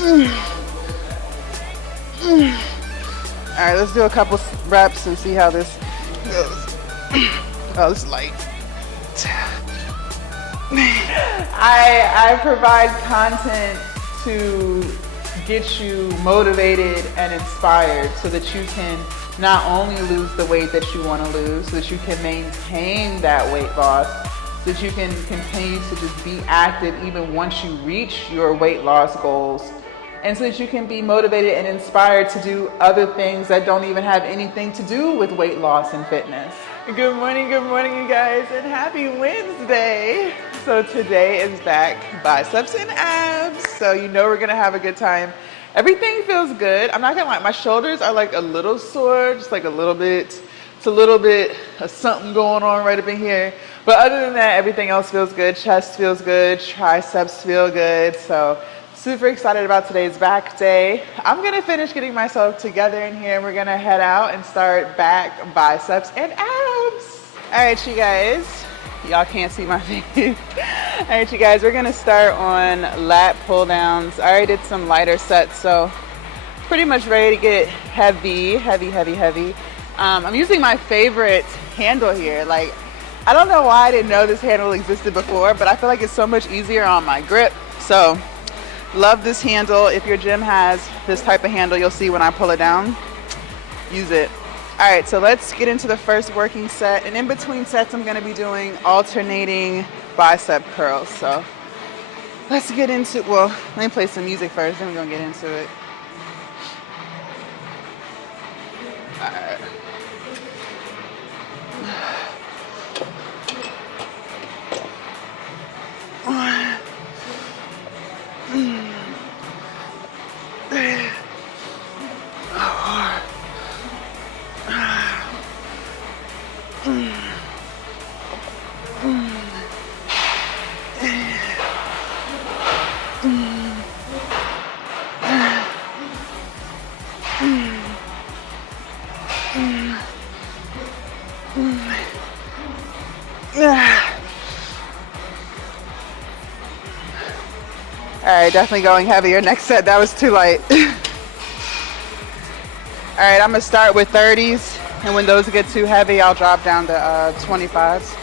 All right, let's do a couple reps and see how this goes. Oh, this is light. I provide content to get you motivated and inspired so that you can not only lose the weight that you want to lose, so that you can maintain that weight loss, so that you can continue to just be active even once you reach your weight loss goals, and so that you can be motivated and inspired to do other things that don't even have anything to do with weight loss and fitness. Good morning, you guys, and happy Wednesday. So today is back biceps and abs. So you know we're gonna have a good time. Everything feels good. I'm not gonna lie, my shoulders are like a little sore, just like a little bit. It's a little bit of something going on right up in here. But other than that, everything else feels good. Chest feels good, triceps feel good. So super excited about today's back day. I'm gonna finish getting myself together in here and we're gonna head out and start back biceps and abs. All right, you guys. Y'all can't see my face. All right, you guys, we're gonna start on lat pull downs. I already did some lighter sets, so pretty much ready to get heavy. I'm using my favorite handle here. Like, I don't know why I didn't know this handle existed before, but I feel like it's so much easier on my grip. So love this handle. If your gym has this type of handle, you'll see when I pull it down. Use it. All right, so let's get into the first working set. And in between sets, I'm gonna be doing alternating bicep curls. So let's get into, well, let me play some music first, then we're gonna get into it. All right. All right, definitely going heavier. Next set, that was too light. All right, I'm gonna start with 30s, and when those get too heavy, I'll drop down to 25s.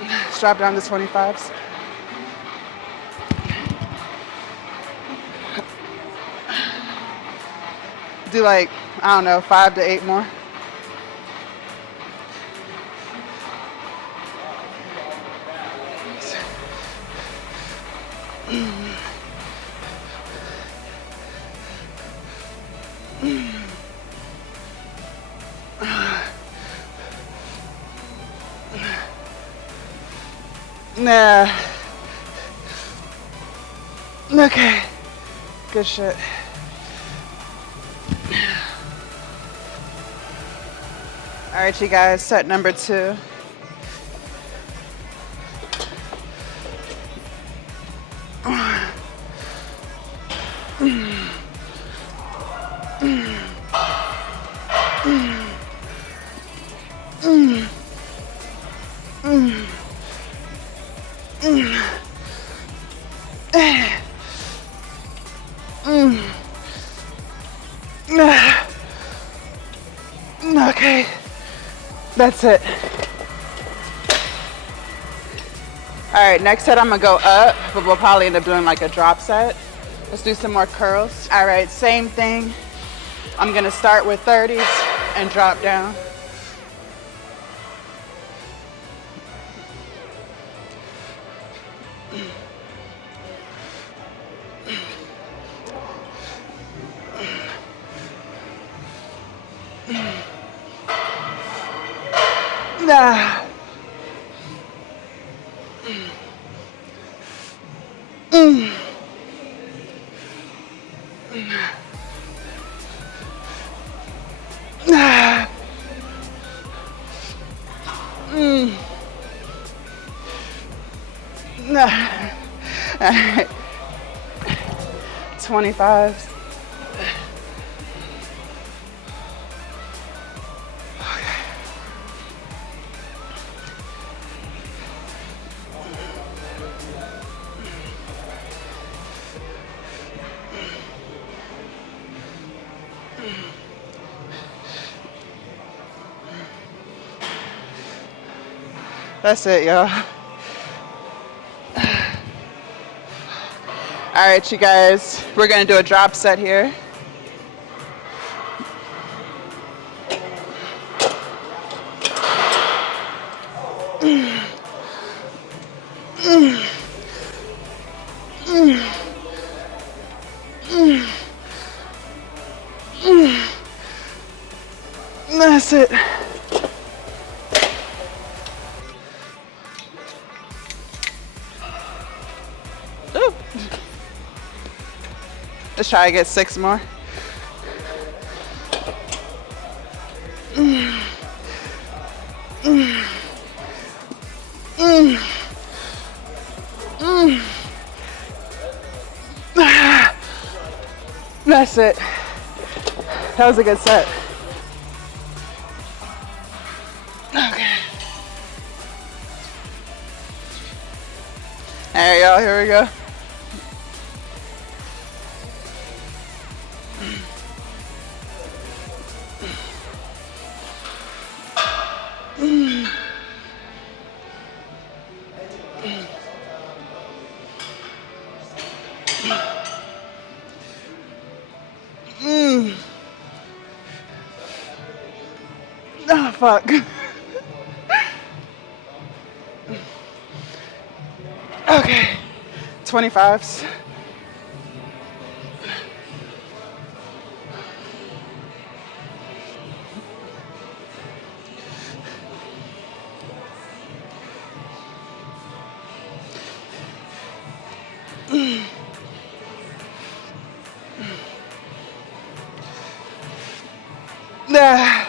Let's drop down to 25s. Do like, I don't know, 5 to 8 more. Nah. Okay. Good shit. All right, you guys, set number 2. Okay, that's it. All right, next set I'm gonna go up, but we'll probably end up doing like a drop set. Let's do some more curls. All right, same thing. I'm gonna start with 30s and drop down. Nah. All right. 25s. That's it, y'all. All right, you guys, we're gonna do a drop set here. That's it. Ooh. Let's try to get 6 more. That's it. That was a good set. Okay. All right, y'all, here we go. Oh, fuck. Okay, 25s. Nah.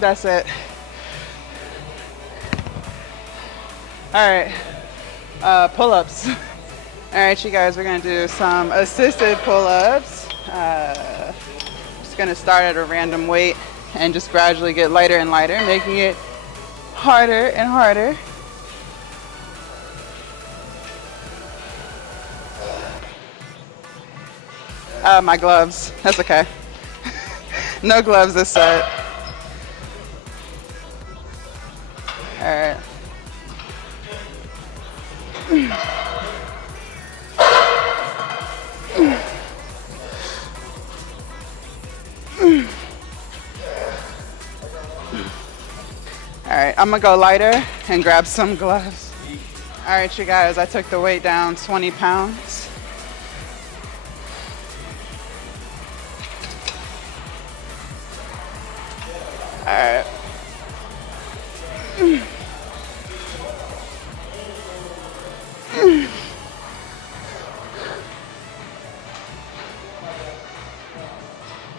That's it. All right, pull-ups. All right, you guys, we're gonna do some assisted pull-ups. Just gonna start at a random weight and just gradually get lighter and lighter, making it harder and harder. My gloves, that's okay. No gloves this set. All right. All right, I'm gonna go lighter and grab some gloves. All right, you guys, I took the weight down 20 pounds. All right.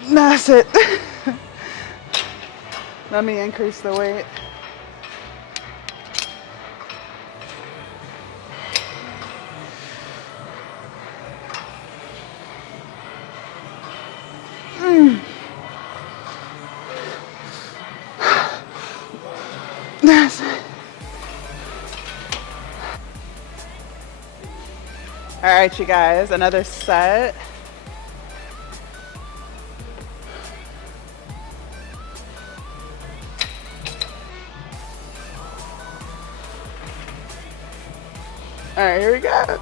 That's it. Let me increase the weight. That's it. All right, you guys, another set. All right, here we go.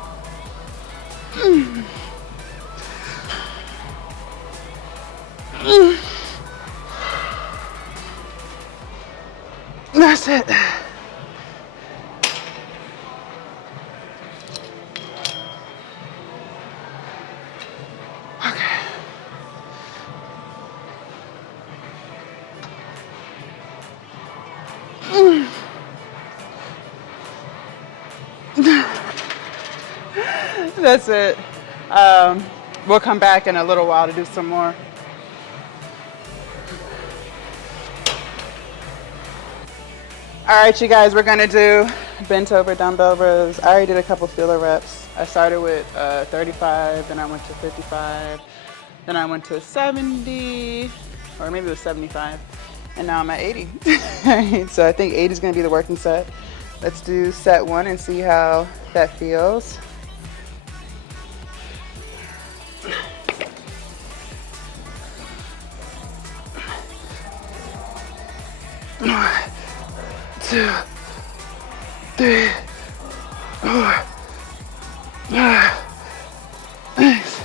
That's it. That's it. We'll come back in a little while to do some more. All right, you guys, we're gonna do bent over dumbbell rows. I already did a couple filler reps. I started with 35, then I went to 55, then I went to 70, or maybe it was 75, and now I'm at 80. So I think 80 is gonna be the working set. Let's do set 1 and see how that feels. One, 2, 3, 4, 5, 6.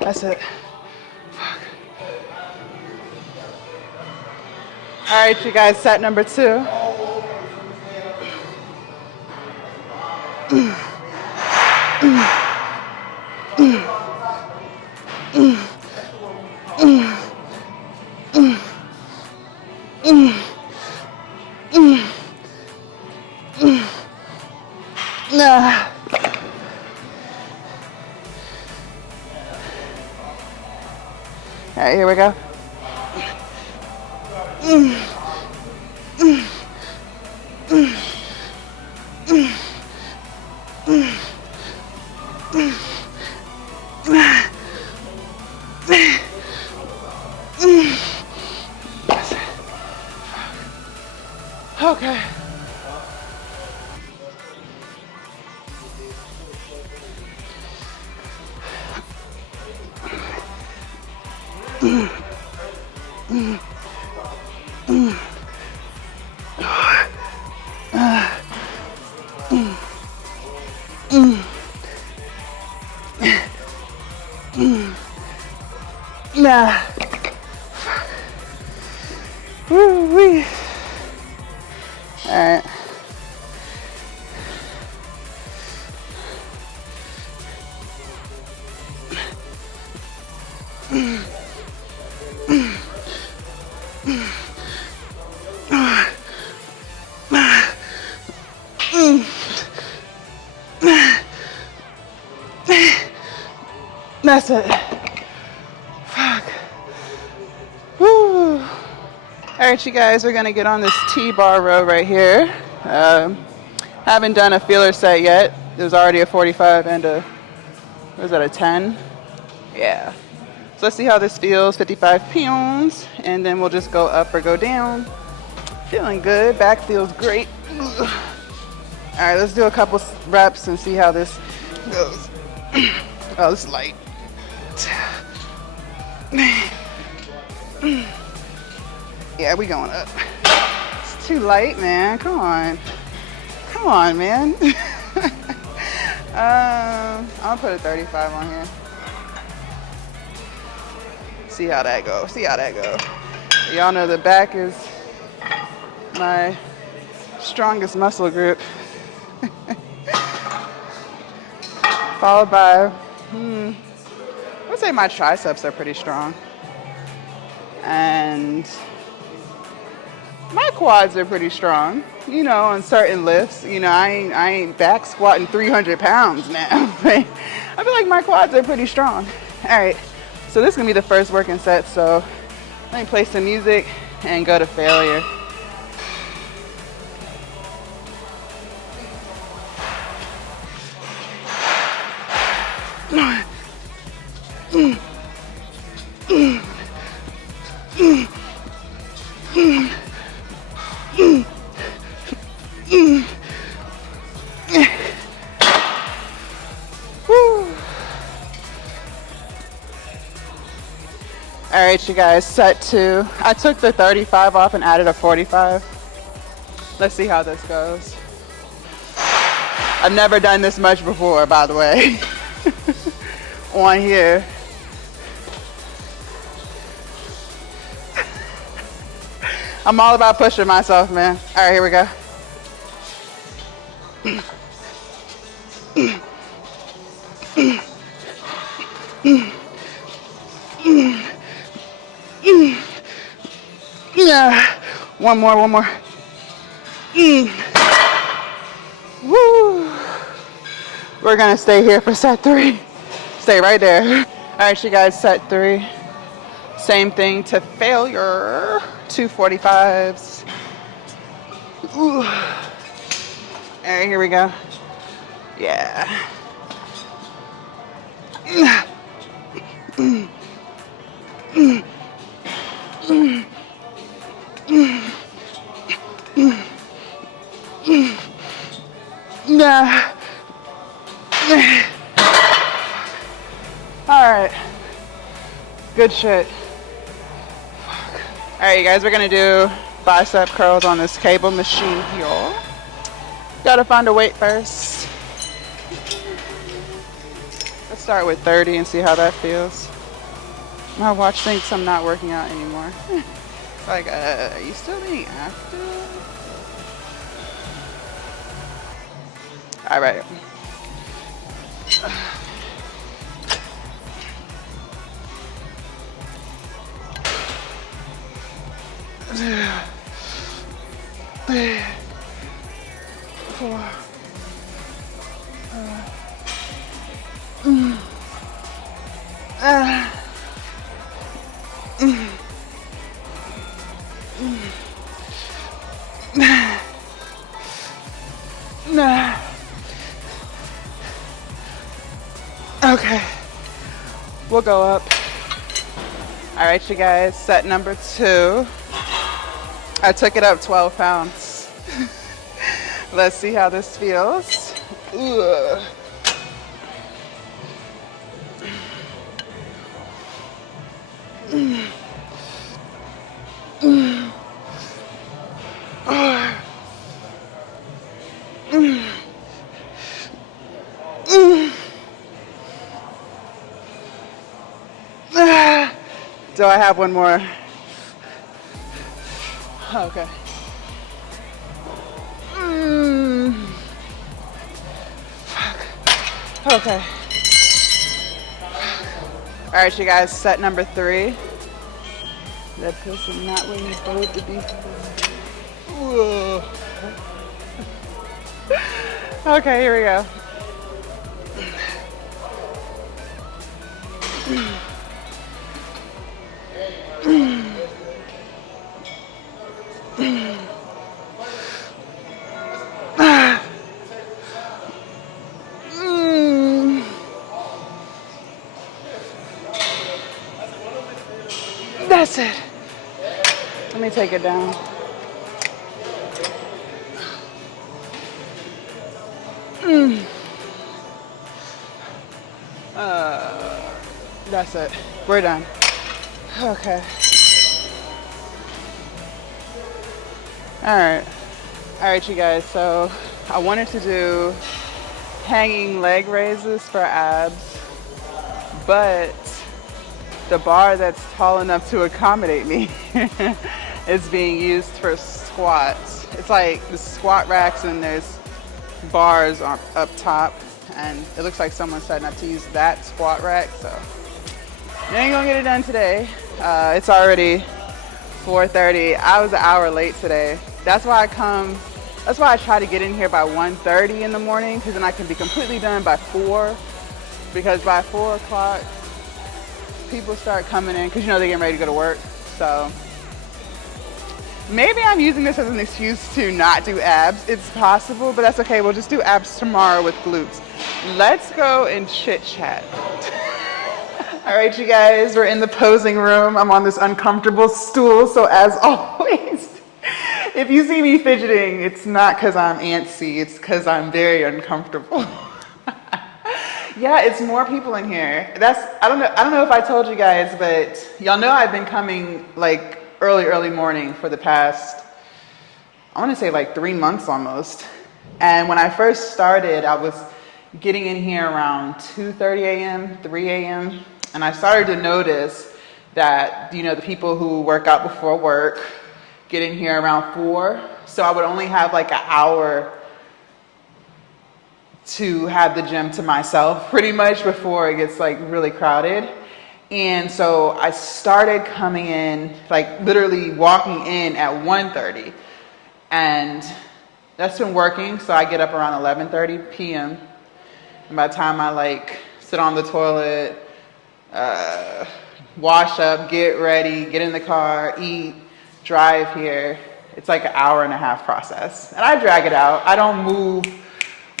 That's it. All right, you guys, set number 2. All right, here we go. Okay. Nah. Woo-wee. All right. That's it. Fuck. Woo. All right, you guys, we're gonna get on this T-bar row right here. Haven't done a feeler set yet. There's already a 45 and a, what is that, a 10? Yeah. So let's see how this feels, 55 pounds, and then we'll just go up or go down. Feeling good, back feels great. All right, let's do a couple reps and see how this goes. Oh, this is light. Yeah, we going up. It's too light, man. Come on. Come on, man. I'll put a 35 on here. See how that goes. See how that goes. Y'all know the back is my strongest muscle group. Followed by, I would say my triceps are pretty strong. And my quads are pretty strong, you know, on certain lifts. You know, I ain't back squatting 300 pounds now. But I feel like my quads are pretty strong. All right, so this is gonna be the first working set. So let me play some music and go to failure. All right, you guys, set 2. I took the 35 off and added a 45. Let's see how this goes. I've never done this much before, by the way, on here. I'm all about pushing myself, man. All right, here we go. Yeah. One more. Woo. We're gonna stay here for set 3. Stay right there. All right, you guys, set 3. Same thing to failure. 245s. Ooh. All right, here we go. Yeah. Nah. All right. Good shit. All right, you guys, we're gonna do bicep curls on this cable machine here. Gotta find a weight first. Let's start with 30 and see how that feels. My watch thinks I'm not working out anymore. It's like, are you still being active? All right. Four. Okay, we'll go up. All right, you guys, set number 2. I took it up 12 pounds. Let's see how this feels. Ugh. Do I have one more? Okay. Fuck. Okay. All right, you guys, set number 3. That person not where you're supposed to be. Whoa. Okay, here we go. That's it. Let me take it down. That's it. We're done. Okay. All right, you guys. So I wanted to do hanging leg raises for abs, but the bar that's tall enough to accommodate me is being used for squats. It's like the squat racks and there's bars up top, and it looks like someone's setting up to use that squat rack, so you ain't gonna get it done today. It's already 4:30. I was an hour late today. That's why I try to get in here by 1:30 in the morning, because then I can be completely done by 4, because by 4 o'clock, people start coming in because they're getting ready to go to work. So maybe I'm using this as an excuse to not do abs. It's possible, but that's okay. We'll just do abs tomorrow with glutes. Let's go and chit chat. All right, you guys, we're in the posing room. I'm on this uncomfortable stool. So as always, if you see me fidgeting, it's not because I'm antsy. It's because I'm very uncomfortable. Yeah, it's more people in here. I don't know if I told you guys, but y'all know I've been coming like early morning for the past, I want to say like 3 months almost. And when I first started, I was getting in here around 2:30 a.m., 3 a.m. And I started to notice that, you know, the people who work out before work get in here around 4. So I would only have like an hour to have the gym to myself pretty much before it gets like really crowded. And so I started coming in, like literally walking in at 1:30, and that's been working. So I get up around 11:30 p.m. And by the time I like sit on the toilet, wash up, get ready, get in the car, eat, drive here, it's like an hour and a half process. And I drag it out. I don't move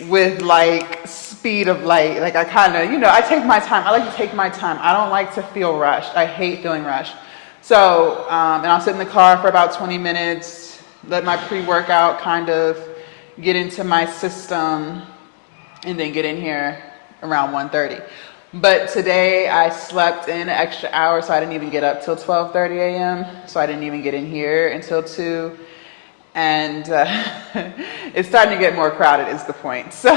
with like speed of light. Like I kind of, you know, I take my time. I like to take my time. I don't like to feel rushed. I hate feeling rushed. So, and I'll sit in the car for about 20 minutes, let my pre-workout kind of get into my system, and then get in here around 1:30. But today I slept in an extra hour, so I didn't even get up till 12:30 a.m. So I didn't even get in here until 2. And it's starting to get more crowded is the point. So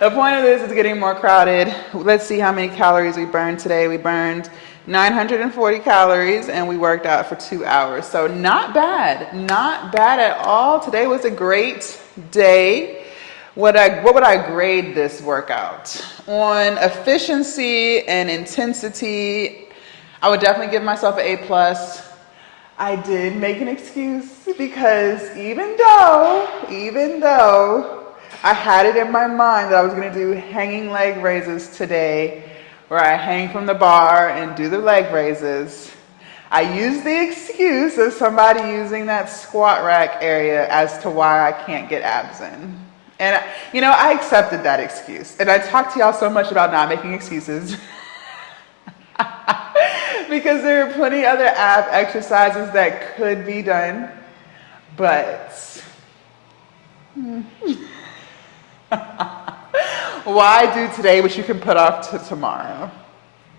the point of this is getting more crowded. Let's see how many calories we burned today. We burned 940 calories and we worked out for 2 hours. So not bad, not bad at all. Today was a great day. What would I grade this workout? On efficiency and intensity, I would definitely give myself an A+. I did make an excuse because even though I had it in my mind that I was going to do hanging leg raises today, where I hang from the bar and do the leg raises, I used the excuse of somebody using that squat rack area as to why I can't get abs in. And, you know, I accepted that excuse. And I talked to y'all so much about not making excuses. Because there are plenty other ab exercises that could be done. But why do today what you can put off to tomorrow?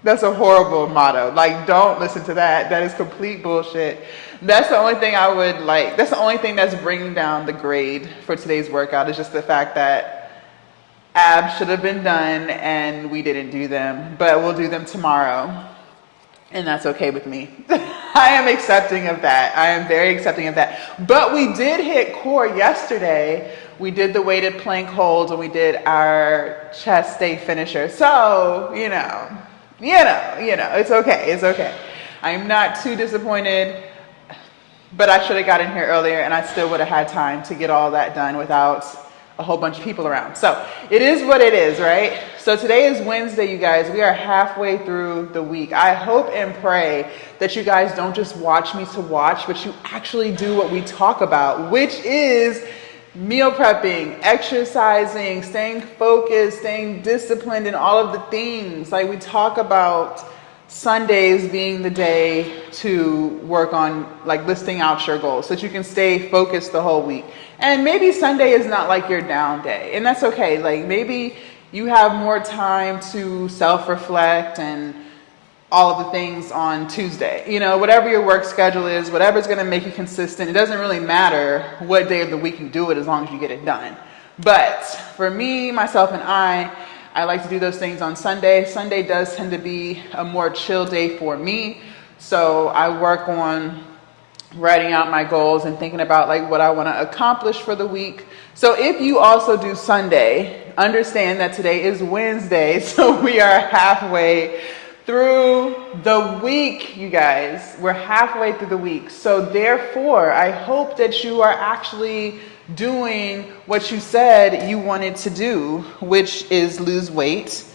That's a horrible motto. Like, don't listen to that. That is complete bullshit. That's the only thing I would like. That's the only thing that's bringing down the grade for today's workout, is just the fact that abs should have been done and we didn't do them, but we'll do them tomorrow. And that's okay with me. I am accepting of that. I am very accepting of that. But we did hit core yesterday. We did the weighted plank holds and we did our chest day finisher. So, you know, it's okay. It's okay. I'm not too disappointed, but I should have got in here earlier and I still would have had time to get all that done without a whole bunch of people around. So it is what it is, right? So today is Wednesday, you guys. We are halfway through the week. I hope and pray that you guys don't just watch me to watch, but you actually do what we talk about, which is meal prepping, exercising, staying focused, staying disciplined, and all of the things. Like we talk about Sundays being the day to work on like listing out your goals so that you can stay focused the whole week. And maybe Sunday is not like your down day, and that's okay. Like maybe you have more time to self-reflect and all of the things on Tuesday. You know, whatever your work schedule is, whatever's going to make you consistent, it doesn't really matter what day of the week you do it as long as you get it done. But for me, myself, and I like to do those things on Sunday. Sunday does tend to be a more chill day for me. So I work on writing out my goals and thinking about like what I want to accomplish for the week. So if you also do Sunday, understand that today is Wednesday. So we are halfway through the week, you guys. We're halfway through the week. So therefore, I hope that you are actually doing what you said you wanted to do, which is lose weight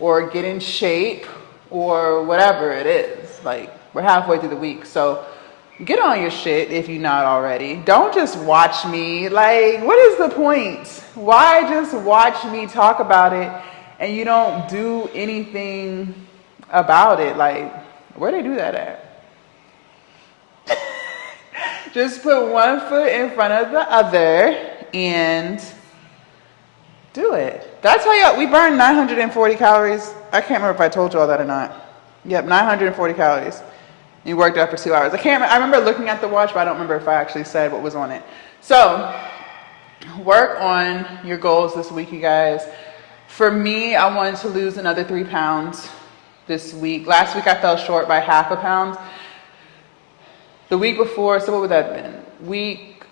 or get in shape or whatever it is. Like, we're halfway through the week. So get on your shit if you're not already. Don't just watch me. Like, what is the point? Why just watch me talk about it and you don't do anything about it? Like, where they do that at? Just put one foot in front of the other and do it. Did I tell you we burned 940 calories? I can't remember if I told you all that or not. Yep, 940 calories. You worked out for 2 hours. I remember looking at the watch, but I don't remember if I actually said what was on it. So work on your goals this week, you guys. For me, I wanted to lose another 3 pounds this week. Last week I fell short by half a pound. The week before, so what would that have been? Week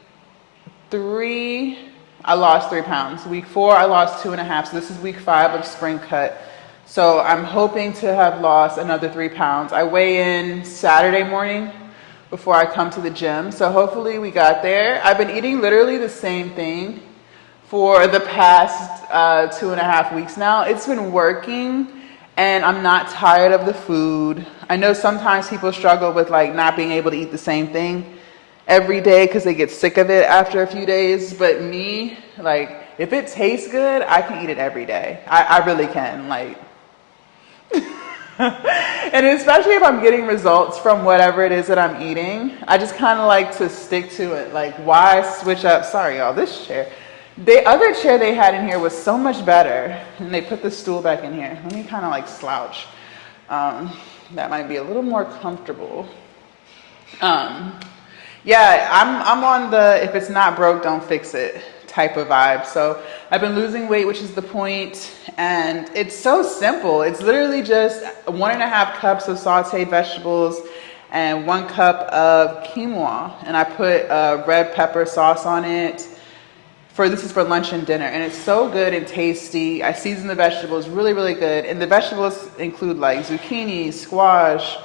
3, I lost 3 pounds. Week 4, I lost 2.5. So this is week 5 of spring cut. So I'm hoping to have lost another 3 pounds. I weigh in Saturday morning before I come to the gym. So hopefully we got there. I've been eating literally the same thing for the past 2.5 weeks now. It's been working and I'm not tired of the food. I know sometimes people struggle with like not being able to eat the same thing every day because they get sick of it after a few days. But me, like, if it tastes good, I can eat it every day. I really can, like. And especially if I'm getting results from whatever it is that I'm eating, I just kind of like to stick to it. Like, why switch up? Sorry, y'all, this chair. The other chair they had in here was so much better, and they put the stool back in here. Let me kind of like slouch. That might be a little more comfortable. Yeah, I'm on the if it's not broke, don't fix it type of vibe. So I've been losing weight, which is the point, and it's so simple. It's literally just 1.5 cups of sauteed vegetables and 1 cup of quinoa, and I put red pepper sauce on it. This is for lunch and dinner, and it's so good and tasty. I season the vegetables really, really good, and the vegetables include like zucchini, squash,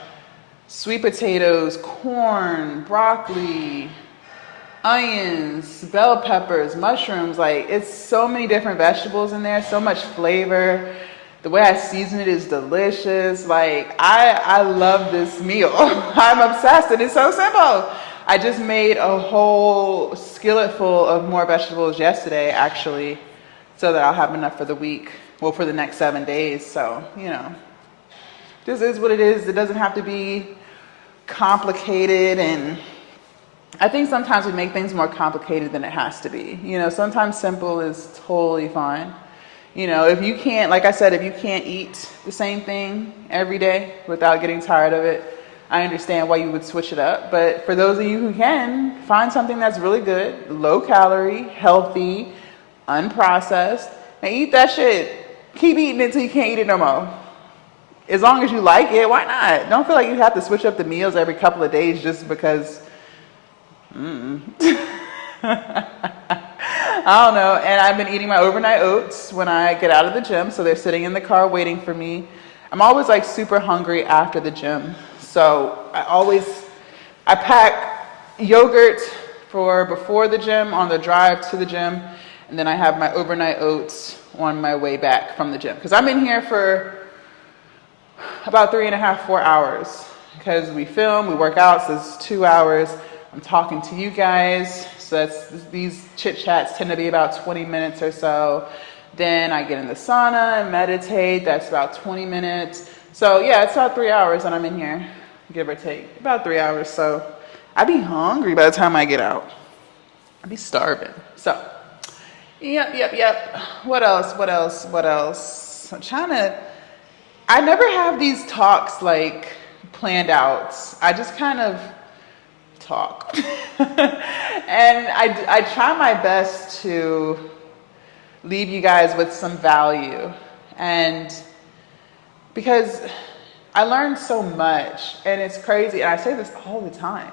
sweet potatoes, corn, broccoli, onions, bell peppers, mushrooms. Like, it's so many different vegetables in there, so much flavor. The way I season it is delicious. Like, I love this meal. I'm obsessed, and it's so simple. I just made a whole skillet full of more vegetables yesterday, actually, so that I'll have enough for the week, well, for the next 7 days. So, you know, this is what it is. It doesn't have to be complicated, and I think sometimes we make things more complicated than it has to be. You know, sometimes simple is totally fine. You know, if you can't, like I said, if you can't eat the same thing every day without getting tired of it, I understand why you would switch it up. But for those of you who can, find something that's really good, low calorie, healthy, unprocessed, and eat that shit. Keep eating it until you can't eat it no more. As long as you like it, why not? Don't feel like you have to switch up the meals every couple of days just because. I don't know. And I've been eating my overnight oats when I get out of the gym, so they're sitting in the car waiting for me. I'm always like super hungry after the gym, so I pack yogurt for before the gym on the drive to the gym, and then I have my overnight oats on my way back from the gym, because I'm in here for about 3.5, 4 hours, because we film, we work out, so it's 2 hours. I'm talking to you guys, so these chit chats tend to be about 20 minutes or so. Then I get in the sauna and meditate. That's about 20 minutes. So yeah, it's about 3 hours that I'm in here, give or take, about 3 hours. So I'd be hungry by the time I get out. I'd be starving. So yep. What else? I never have these talks like planned out. I just kind of talk. And I try my best to leave you guys with some value, and because I learned so much, and it's crazy, and I say this all the time.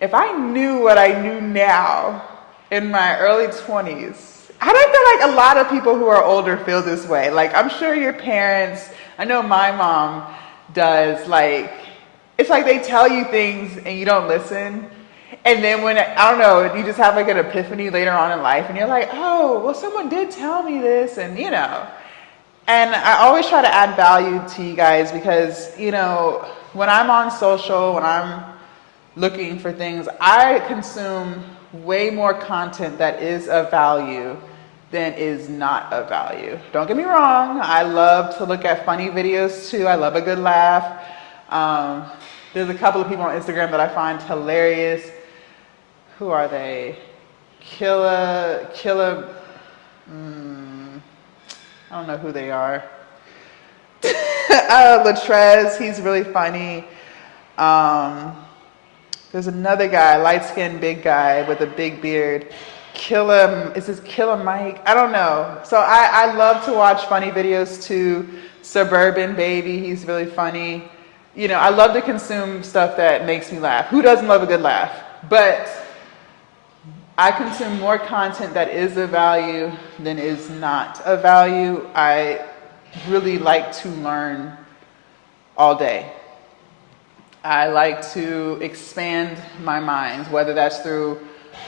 If I knew what I knew now in my early 20s, I don't feel like a lot of people who are older feel this way. Like, I'm sure your parents, I know my mom does, like, it's like they tell you things and you don't listen. And then when, I don't know, you just have like an epiphany later on in life and you're like, oh, well, someone did tell me this, and you know. And I always try to add value to you guys because, you know, when I'm on social, when I'm looking for things, I consume way more content that is of value than is not of value. Don't get me wrong, I love to look at funny videos too. I love a good laugh. There's a couple of people on Instagram that I find hilarious. Who are they? Killa, I don't know who they are. Latrez, he's really funny. There's another guy, light-skinned big guy with a big beard. Is this Killer Mike? I don't know. So I love to watch funny videos too. Suburban Baby, he's really funny. You know, I love to consume stuff that makes me laugh. Who doesn't love a good laugh? But I consume more content that is of value than is not of value. I really like to learn all day. I like to expand my mind, whether that's through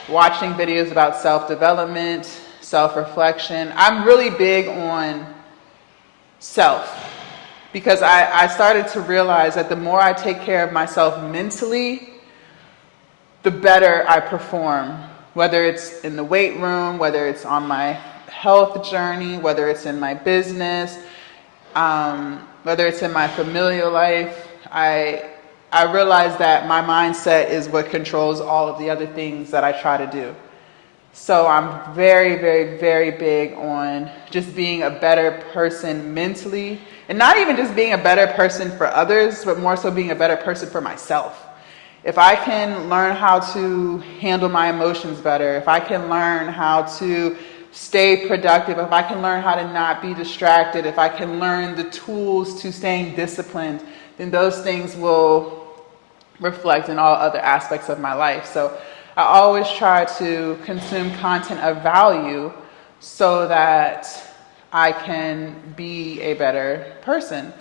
watching videos about self-development, self-reflection. I'm really big on self because I started to realize that the more I take care of myself mentally, the better I perform, whether it's in the weight room, whether it's on my health journey, whether it's in my business, whether it's in my familial life. I realize that my mindset is what controls all of the other things that I try to do. So I'm very, very, very big on just being a better person mentally, and not even just being a better person for others, but more so being a better person for myself. If I can learn how to handle my emotions better, if I can learn how to stay productive, if I can learn how to not be distracted, if I can learn the tools to staying disciplined, then those things will reflect in all other aspects of my life. So I always try to consume content of value so that I can be a better person.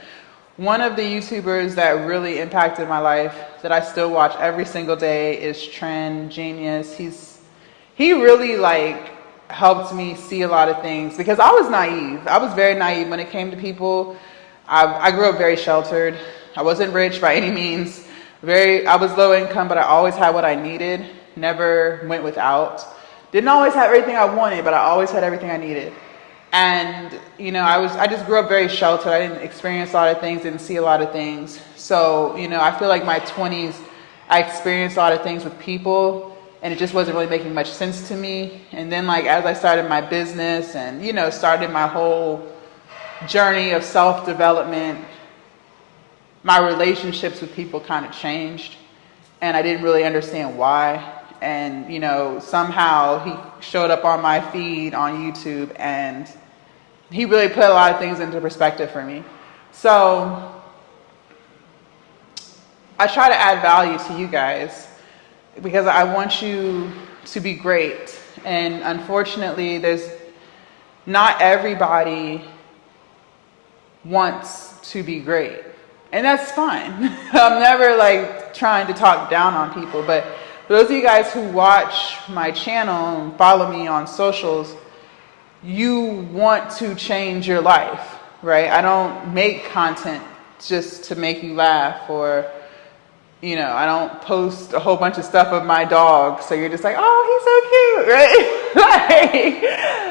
One of the YouTubers that really impacted my life that I still watch every single day is Trend Genius. He really helped me see a lot of things because I was naive. I was very naive when it came to people. I grew up very sheltered. I wasn't rich by any means. I was low income, but I always had what I needed. Never went without. Didn't always have everything I wanted, but I always had everything I needed. And, you know, I just grew up very sheltered. I didn't experience a lot of things, didn't see a lot of things. So, you know, I feel like my 20s, I experienced a lot of things with people, and it just wasn't really making much sense to me. And then, as I started my business and, you know, started my whole journey of self-development, my relationships with people kind of changed, and I didn't really understand why. And, you know, somehow he showed up on my feed on YouTube, and he really put a lot of things into perspective for me. So I try to add value to you guys because I want you to be great. And unfortunately, not everybody wants to be great. And that's fine. I'm never trying to talk down on people, but for those of you guys who watch my channel and follow me on socials, you want to change your life, right? I don't make content just to make you laugh, or, you know, I don't post a whole bunch of stuff of my dog so you're just like, oh, he's so cute, right?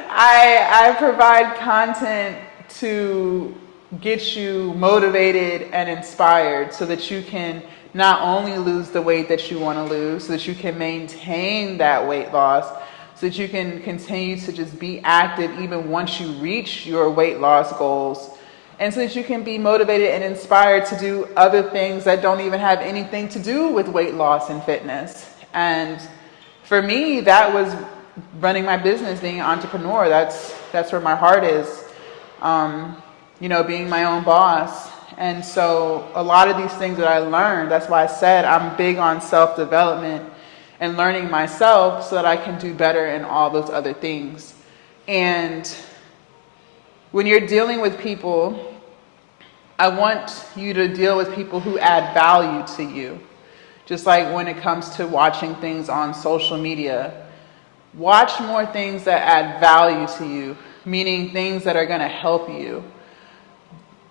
I provide content to get you motivated and inspired so that you can not only lose the weight that you want to lose, so that you can maintain that weight loss, so that you can continue to just be active even once you reach your weight loss goals, and so that you can be motivated and inspired to do other things that don't even have anything to do with weight loss and fitness. And for me, that was running my business, being an entrepreneur. That's where my heart is. You know, being my own boss. And so a lot of these things that I learned, that's why I said I'm big on self-development and learning myself so that I can do better in all those other things. And when you're dealing with people, I want you to deal with people who add value to you. Just like when it comes to watching things on social media, watch more things that add value to you, meaning things that are going to help you.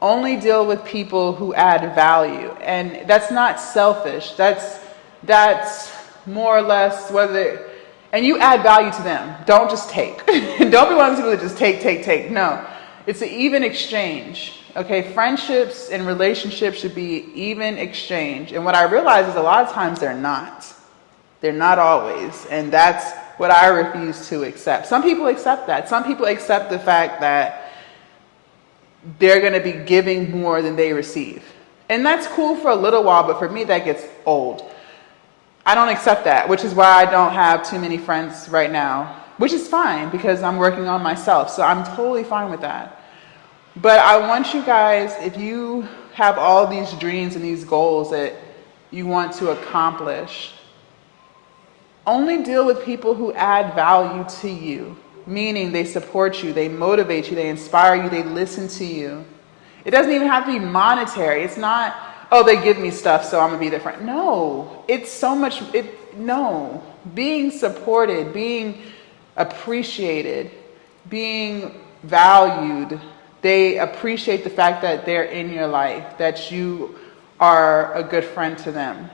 Only deal with people who add value. And that's not selfish. That's more or less and you add value to them. Don't just take. Don't be one of those people that just take. No, it's an even exchange. Okay, friendships and relationships should be even exchange. And what I realize is a lot of times they're not. They're not always. And that's what I refuse to accept. Some people accept that. Some people accept the fact that they're going to be giving more than they receive. And that's cool for a little while, but for me, that gets old. I don't accept that, which is why I don't have too many friends right now. which is fine because I'm working on myself. So I'm totally fine with that. But I want you guys, if you have all these dreams and these goals that you want to accomplish, only deal with people who add value to you, meaning they support you, they motivate you, they inspire you, they listen to you. It doesn't even have to be monetary. It's not, oh, they give me stuff, so I'm gonna be their friend. No, it's so much, no. Being supported, being appreciated, being valued, they appreciate the fact that they're in your life, that you are a good friend to them.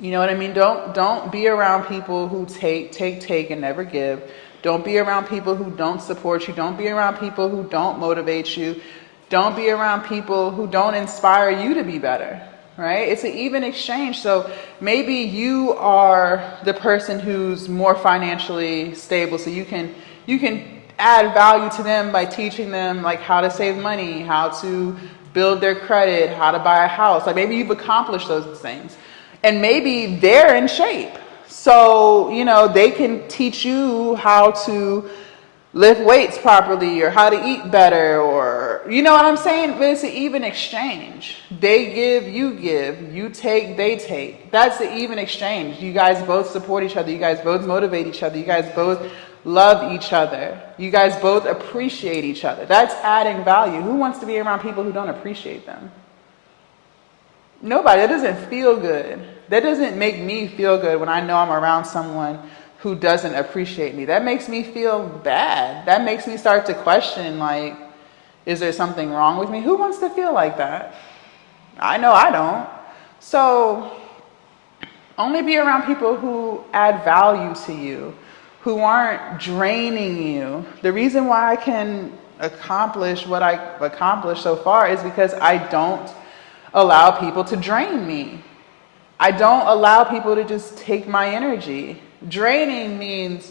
You know what I mean? Don't be around people who take and never give. Don't be around people who don't support you. Don't be around people who don't motivate you. Don't be around people who don't inspire you to be better, right? It's an even exchange. So maybe you are the person who's more financially stable, so you can add value to them by teaching them like how to save money, how to build their credit, how to buy a house. Like maybe you've accomplished those things. And maybe they're in shape. So, you know, they can teach you how to lift weights properly or how to eat better, or, you know what I'm saying? But it's an even exchange. They give, you take, they take. That's the even exchange. You guys both support each other. You guys both motivate each other. You guys both love each other. You guys both appreciate each other. That's adding value. Who wants to be around people who don't appreciate them? Nobody. That doesn't feel good. That doesn't make me feel good when I know I'm around someone who doesn't appreciate me. That makes me feel bad. That makes me start to question, like, is there something wrong with me? Who wants to feel like that? I know I don't. So only be around people who add value to you, who aren't draining you. The reason why I can accomplish what I've accomplished so far is because I don't allow people to drain me. I don't allow people to just take my energy. Draining means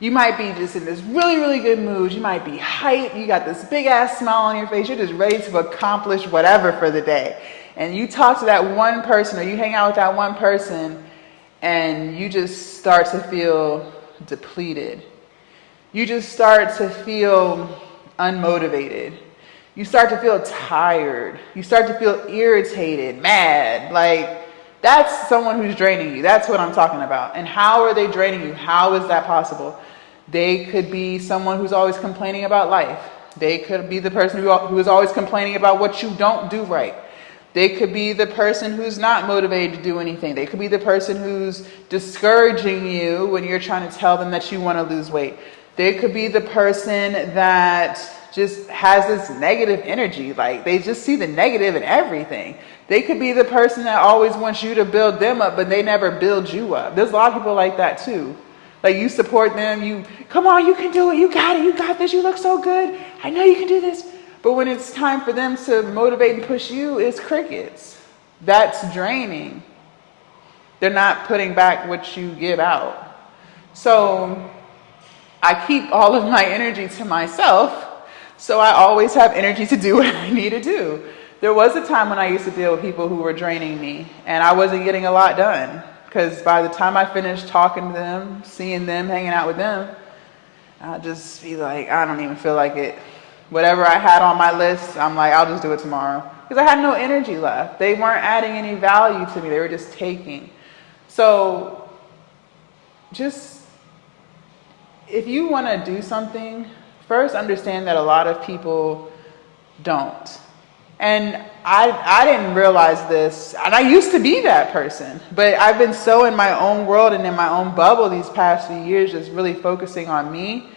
you might be just in this really, really good mood. You might be hyped. You got this big ass smile on your face. You're just ready to accomplish whatever for the day. And you talk to that one person, or you hang out with that one person, and you just start to feel depleted. You just start to feel unmotivated. You start to feel tired. You start to feel irritated, mad. Like, that's someone who's draining you. That's what I'm talking about. And how are they draining you? How is that possible? They could be someone who's always complaining about life. They could be the person who is always complaining about what you don't do right. They could be the person who's not motivated to do anything. They could be the person who's discouraging you when you're trying to tell them that you want to lose weight. They could be the person that just has this negative energy. Like, they just see the negative in everything. They could be the person that always wants you to build them up, but they never build you up. There's a lot of people like that too. Like, you support them, you, come on, you can do it, you got this, you look so good, I know you can do this. But when it's time for them to motivate and push you, it's crickets. That's draining. They're not putting back what you give out. So I keep all of my energy to myself, so I always have energy to do what I need to do. There was a time when I used to deal with people who were draining me, and I wasn't getting a lot done, because by the time I finished talking to them, seeing them, hanging out with them, I'll just be like, I don't even feel like it. Whatever I had on my list, I'm like, I'll just do it tomorrow. Because I had no energy left. They weren't adding any value to me. They were just taking. So just, if you want to do something, first understand that a lot of people don't. And I didn't realize this, and I used to be that person, but I've been so in my own world and in my own bubble these past few years, just really focusing on me,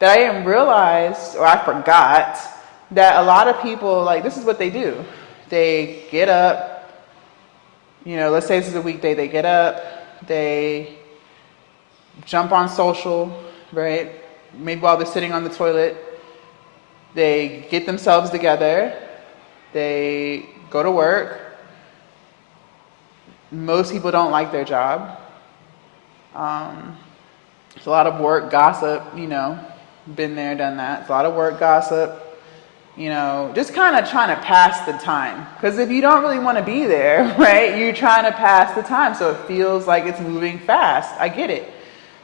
that I didn't realize, or I forgot, that a lot of people, like, this is what they do. They get up, you know, let's say this is a weekday, they get up, they jump on social, right? Maybe while they're sitting on the toilet, they get themselves together, they go to work. Most people don't like their job. It's a lot of work, gossip, you know, been there, done that. It's a lot of work, gossip, you know, just kind of trying to pass the time. Because if you don't really want to be there, right, you're trying to pass the time. So it feels like it's moving fast. I get it.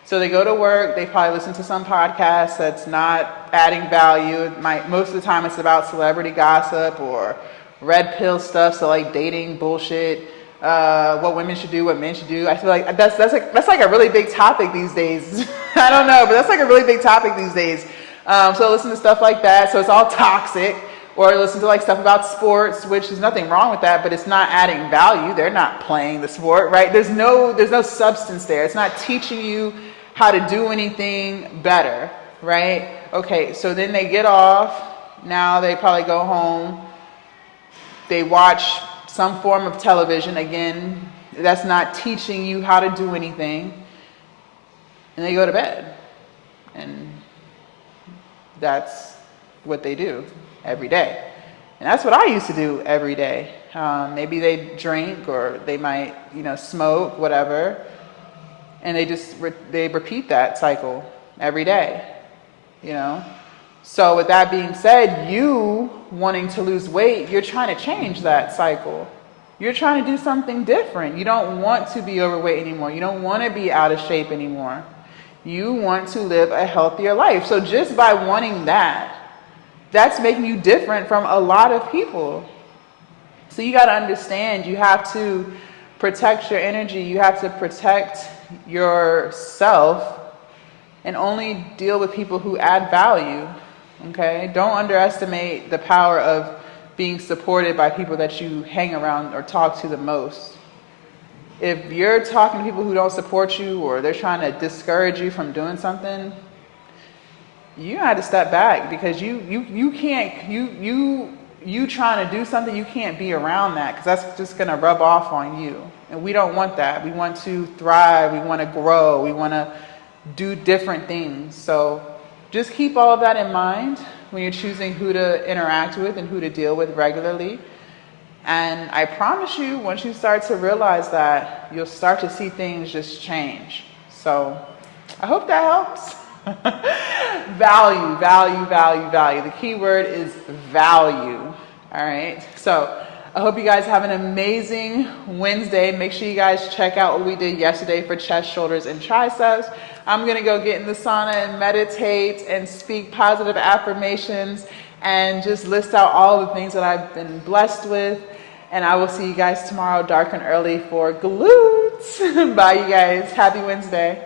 So they go to work, they probably listen to some podcast that's not adding value. Most of the time it's about celebrity gossip or red pill stuff, so like dating bullshit, what women should do, what men should do. I feel like that's like a really big topic these days. I don't know, but that's like a really big topic these days. So listen to stuff like that, so it's all toxic. Or listen to like stuff about sports, which is nothing wrong with that, but it's not adding value. They're not playing the sport, right? There's no substance there. It's not teaching you how to do anything better, right? Okay, so then they get off. Now they probably go home. They watch some form of television. Again, that's not teaching you how to do anything. And they go to bed. And that's what they do every day. And that's what I used to do every day. Maybe they drink, or they might, smoke, whatever. And they repeat that cycle every day, So with that being said, you wanting to lose weight, you're trying to change that cycle. You're trying to do something different. You don't want to be overweight anymore. You don't want to be out of shape anymore. You want to live a healthier life. So just by wanting that, that's making you different from a lot of people. So you got to understand, you have to protect your energy. You have to protect yourself and only deal with people who add value. Okay? Don't underestimate the power of being supported by people that you hang around or talk to the most. If you're talking to people who don't support you, or they're trying to discourage you from doing something, you have to step back, because you can't, you trying to do something, you can't be around that, because that's just going to rub off on you. And we don't want that. We want to thrive. We want to grow. We want to do different things. So just keep all of that in mind when you're choosing who to interact with and who to deal with regularly. And I promise you, once you start to realize that, you'll start to see things just change. So I hope that helps. Value, value, value, value. The key word is value. All right. So I hope you guys have an amazing Wednesday. Make sure you guys check out what we did yesterday for chest, shoulders, and triceps. I'm going to go get in the sauna and meditate and speak positive affirmations and just list out all the things that I've been blessed with. And I will see you guys tomorrow, dark and early, for glutes. Bye, you guys. Happy Wednesday.